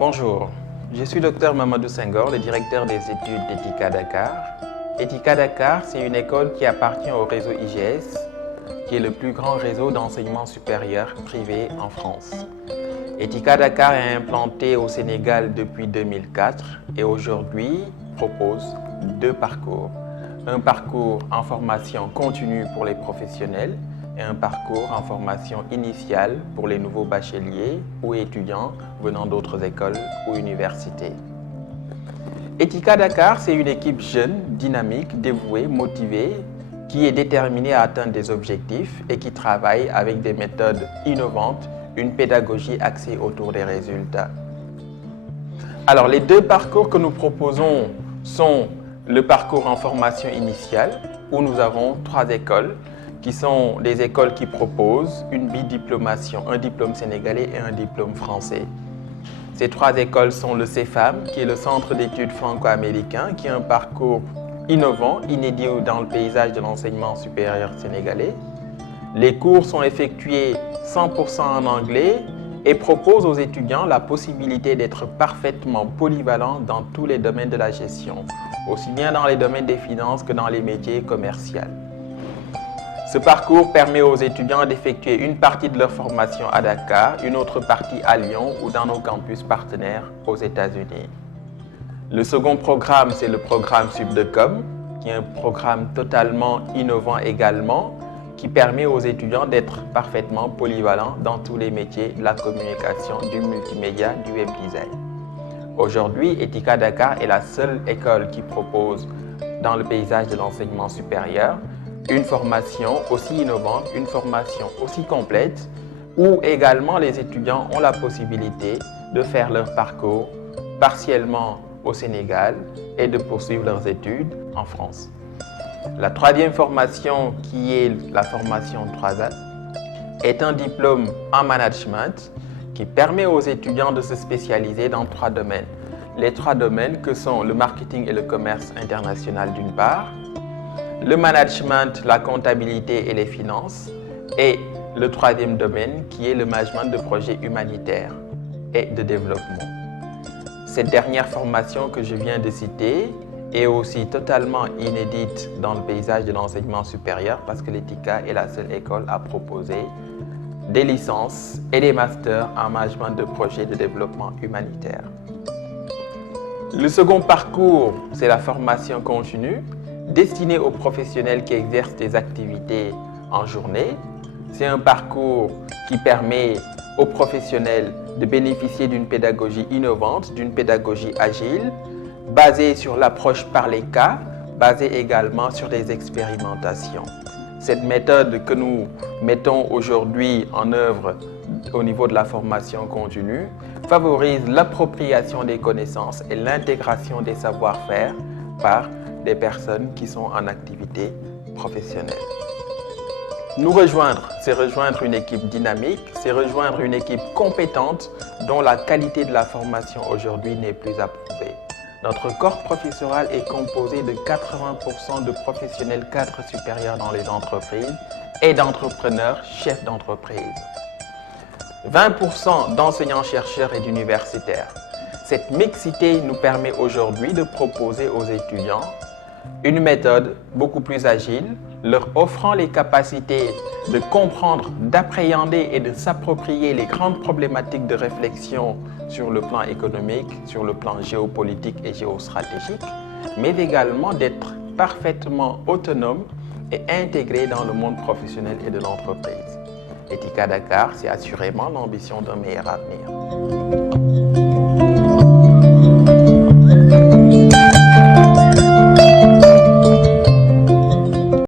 Bonjour, je suis Dr Mamadou Senghor, le directeur des études d'Etika Dakar. Etika Dakar, c'est une école qui appartient au réseau IGS, qui est le plus grand réseau d'enseignement supérieur privé en France. Etika Dakar est implanté au Sénégal depuis 2004 et aujourd'hui propose deux parcours. Un parcours en formation continue pour les professionnels et un parcours en formation initiale pour les nouveaux bacheliers ou étudiants venant d'autres écoles ou universités. Etika Dakar, c'est une équipe jeune, dynamique, dévouée, motivée, qui est déterminée à atteindre des objectifs et qui travaille avec des méthodes innovantes, une pédagogie axée autour des résultats. Alors, les deux parcours que nous proposons sont le parcours en formation initiale, où nous avons 3 écoles, qui sont des écoles qui proposent une bidiplomation, un diplôme sénégalais et un diplôme français. Ces 3 écoles sont le CEFAM, qui est le Centre d'études franco-américain, qui est un parcours innovant, inédit dans le paysage de l'enseignement supérieur sénégalais. Les cours sont effectués 100% en anglais et proposent aux étudiants la possibilité d'être parfaitement polyvalents dans tous les domaines de la gestion, aussi bien dans les domaines des finances que dans les métiers commerciaux. Ce parcours permet aux étudiants d'effectuer une partie de leur formation à Dakar, une autre partie à Lyon ou dans nos campus partenaires aux États-Unis. Le second programme, c'est le programme Subdecom, qui est un programme totalement innovant également, qui permet aux étudiants d'être parfaitement polyvalents dans tous les métiers de la communication, du multimédia, du web design. Aujourd'hui, Etika Dakar est la seule école qui propose, dans le paysage de l'enseignement supérieur, une formation aussi innovante, une formation aussi complète, où également les étudiants ont la possibilité de faire leur parcours partiellement au Sénégal et de poursuivre leurs études en France. La 3e formation, qui est la formation 3A, est un diplôme en management qui permet aux étudiants de se spécialiser dans 3 domaines. Les 3 domaines que sont le marketing et le commerce international d'une part, le management, la comptabilité et les finances, et le 3e domaine qui est le management de projets humanitaires et de développement. Cette dernière formation que je viens de citer est aussi totalement inédite dans le paysage de l'enseignement supérieur parce que l'Etika est la seule école à proposer des licences et des masters en management de projets de développement humanitaire. Le second parcours, c'est la formation continue, destinée aux professionnels qui exercent des activités en journée. C'est un parcours qui permet aux professionnels de bénéficier d'une pédagogie innovante, d'une pédagogie agile, basée sur l'approche par les cas, basée également sur des expérimentations. Cette méthode que nous mettons aujourd'hui en œuvre au niveau de la formation continue favorise l'appropriation des connaissances et l'intégration des savoir-faire par des personnes qui sont en activité professionnelle. Nous rejoindre, c'est rejoindre une équipe dynamique, c'est rejoindre une équipe compétente dont la qualité de la formation aujourd'hui n'est plus approuvée. Notre corps professoral est composé de 80% de professionnels cadres supérieurs dans les entreprises et d'entrepreneurs chefs d'entreprise. 20% d'enseignants-chercheurs et d'universitaires. Cette mixité nous permet aujourd'hui de proposer aux étudiants une méthode beaucoup plus agile, leur offrant les capacités de comprendre, d'appréhender et de s'approprier les grandes problématiques de réflexion sur le plan économique, sur le plan géopolitique et géostratégique, mais également d'être parfaitement autonome et intégré dans le monde professionnel et de l'entreprise. Etika Dakar, c'est assurément l'ambition d'un meilleur avenir.